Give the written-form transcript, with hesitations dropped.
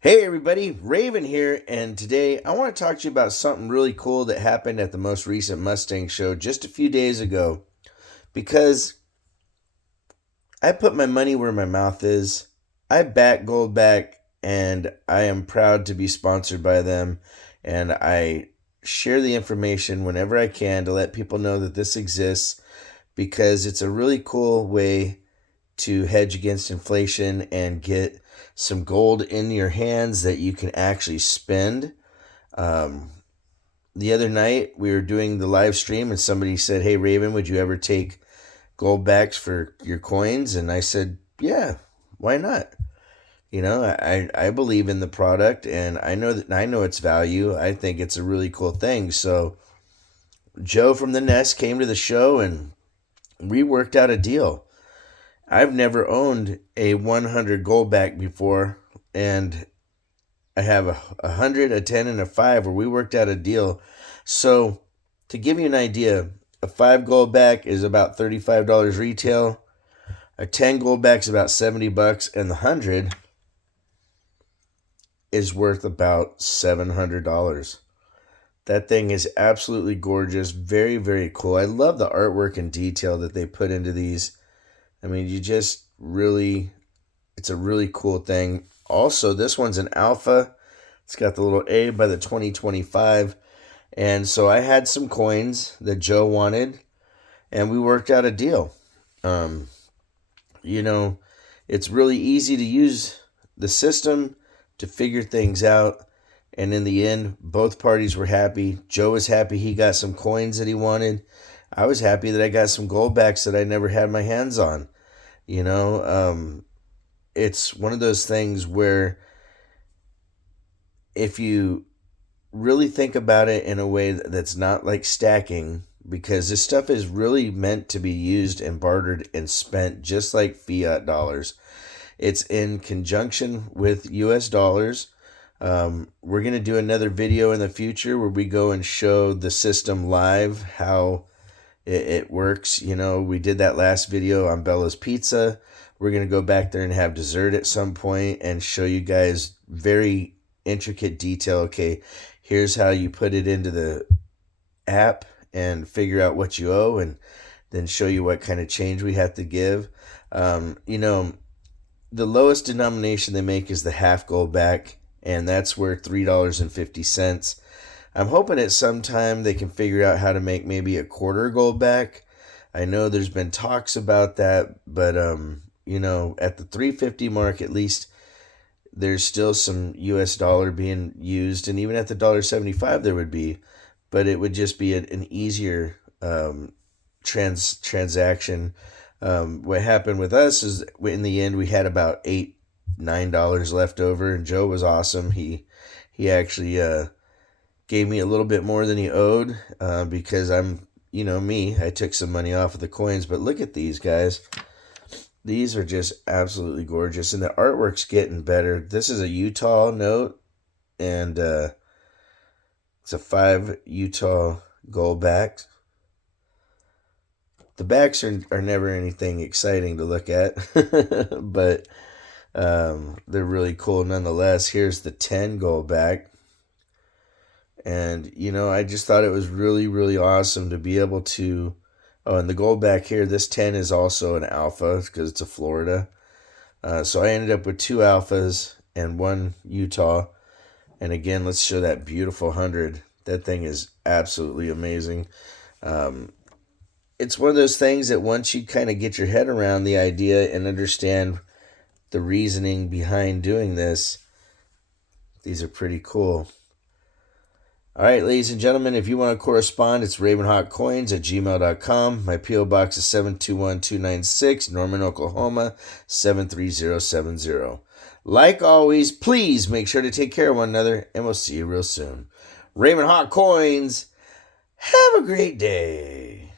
Hey everybody, Raven here, and today I want to talk to you about something really cool that happened at the most recent Mustang show just a few days ago. Because I put my money where my mouth is. I back Goldback, and I am proud to be sponsored by them. And I share the information whenever I can to let people know that this exists because it's a really cool way to hedge against inflation and get some gold in your hands that you can actually spend. Um, the other night we were doing the live stream and somebody said, "Hey Raven, would you ever take Goldbacks for your coins?" And I said, "Yeah, why not?" I believe in the product and I know its value. I think it's a really cool thing. So Joe from the Nest came to the show and we worked out a deal. I've never owned a 100 Goldback before, and I have a 100, a 10, and a 5 where we worked out a deal. So, to give you an idea, a 5 Goldback is about $35 retail, a 10 Goldback is about $70, and the 100 is worth about $700. That thing is absolutely gorgeous, very, very cool. I love the artwork and detail that they put into these. I mean, it's a really cool thing. Also, this one's an alpha. It's got the little A by the 2025. And so I had some coins that Joe wanted, and we worked out a deal. Um, you know, it's really easy to use the system to figure things out. And in the end, both parties were happy. Joe was happy he got some coins that he wanted. I was happy that I got some Goldbacks that I never had my hands on. You know, it's one of those things where if you really think about it in a way that's not like stacking, because this stuff is really meant to be used and bartered and spent just like fiat dollars. It's in conjunction with US dollars. We're going to do another video in the future where we go and show the system live, how it works. You know, we did that last video on Bella's Pizza. We're going to go back there and have dessert at some point and show you guys very intricate detail. Okay, here's how you put it into the app and figure out what you owe, and then show you what kind of change we have to give. You know, the lowest denomination they make is the half Goldback, and that's worth $3.50. I'm hoping at some time they can figure out how to make maybe a quarter Goldback. I know there's been talks about that, but you know, at the 350 mark at least, there's still some US dollar being used, and even at the $1.75 there would be, but it would just be an easier transaction. What happened with us is in the end we had about $8-9 left over, and Joe was awesome. He actually gave me a little bit more than he owed because I'm, you know, me. I took some money off of the coins, but look at these guys. These are just absolutely gorgeous, and the artwork's getting better. This is a Utah note, and it's a 5 Utah Goldback. The backs are never anything exciting to look at, but they're really cool nonetheless. Here's the 10 Goldback. And, you know, I just thought it was really, really awesome to be able to... Oh, and the Goldback here, this 10 is also an alpha because it's a Florida. So I ended up with 2 alphas and 1 Utah. And again, let's show that beautiful 100. That thing is absolutely amazing. It's one of those things that once you kind of get your head around the idea and understand the reasoning behind doing this, these are pretty cool. All right, ladies and gentlemen, if you want to correspond, it's ravenhawkcoins@gmail.com. My P.O. Box is 721296, Norman, Oklahoma, 73070. Like always, please make sure to take care of one another, and we'll see you real soon. Raven Hawk Coins, have a great day.